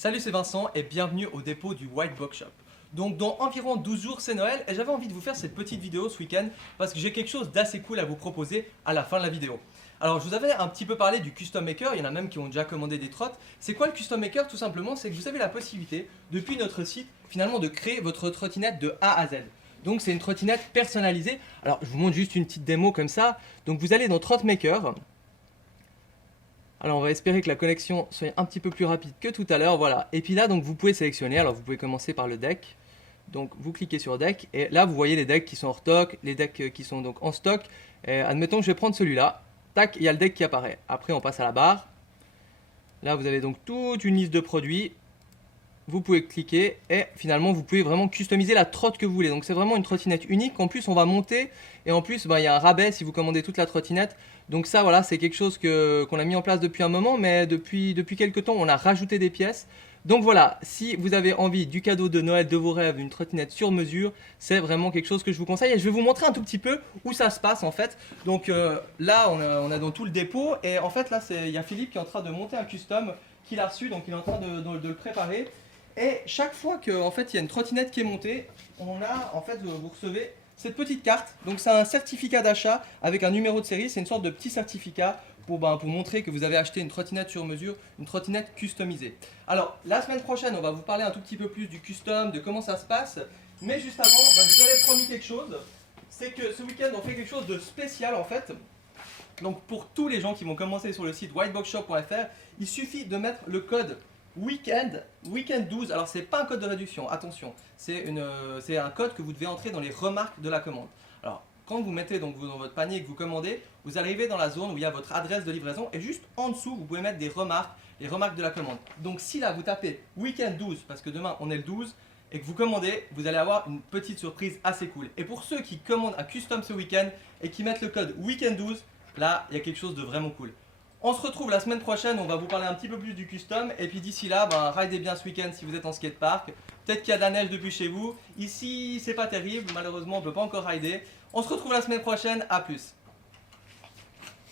Salut, c'est Vincent et bienvenue au dépôt du White Box Shop. Donc dans environ 12 jours c'est Noël et j'avais envie de vous faire cette petite vidéo ce week-end parce que j'ai quelque chose d'assez cool à vous proposer à la fin de la vidéo. Alors je vous avais un petit peu parlé du Custom Maker, il y en a même qui ont déjà commandé des trottes. C'est quoi le Custom Maker? Tout simplement c'est que vous avez la possibilité depuis notre site finalement de créer votre trottinette de A à Z. Donc c'est une trottinette personnalisée. Alors je vous montre juste une petite démo comme ça. Donc vous allez dans Trot Maker. Alors on va espérer que la connexion soit un petit peu plus rapide que tout à l'heure, voilà. Et puis là donc vous pouvez sélectionner, alors vous pouvez commencer par le deck. Donc vous cliquez sur deck et là vous voyez les decks qui sont en stock, les decks qui sont donc en stock. Et admettons que je vais prendre celui-là, tac, il y a le deck qui apparaît. Après on passe à la barre. Là vous avez donc toute une liste de produits. Vous pouvez cliquer et finalement vous pouvez vraiment customiser la trotte que vous voulez. Donc c'est vraiment une trottinette unique. En plus on va monter et en plus il y a un rabais si vous commandez toute la trottinette. Donc ça voilà, c'est quelque chose qu'on a mis en place depuis un moment, mais depuis quelques temps on a rajouté des pièces. Donc voilà, si vous avez envie du cadeau de Noël de vos rêves, une trottinette sur mesure, c'est vraiment quelque chose que je vous conseille. Et je vais vous montrer un tout petit peu où ça se passe en fait. Donc là on a dans tout le dépôt et en fait là il y a Philippe qui est en train de monter un custom qu'il a reçu, donc il est en train de le préparer. Et chaque fois qu'en fait il y a une trottinette qui est montée, on a en fait vous recevez cette petite carte. Donc c'est un certificat d'achat avec un numéro de série, c'est une sorte de petit certificat pour montrer que vous avez acheté une trottinette sur mesure, une trottinette customisée. Alors la semaine prochaine on va vous parler un tout petit peu plus du custom, de comment ça se passe. Mais juste avant, je vous avais promis quelque chose, c'est que ce week-end on fait quelque chose de spécial en fait. Donc pour tous les gens qui vont commencer sur le site whiteboxshop.fr, il suffit de mettre le code weekend 12. Alors c'est pas un code de réduction, attention, c'est un code que vous devez entrer dans les remarques de la commande. Alors quand vous mettez donc dans votre panier et que vous commandez, vous arrivez dans la zone où il y a votre adresse de livraison et juste en dessous vous pouvez mettre des remarques, les remarques de la commande. Donc si là vous tapez weekend 12 parce que demain on est le 12 et que vous commandez, vous allez avoir une petite surprise assez cool. Et pour ceux qui commandent à custom ce week-end et qui mettent le code weekend 12, là il y a quelque chose de vraiment cool. On se retrouve la semaine prochaine, on va vous parler un petit peu plus du custom. Et puis d'ici là, ridez bien ce week-end si vous êtes en skatepark. Peut-être qu'il y a de la neige depuis chez vous. Ici, c'est pas terrible, malheureusement on ne peut pas encore rider. On se retrouve la semaine prochaine, à plus.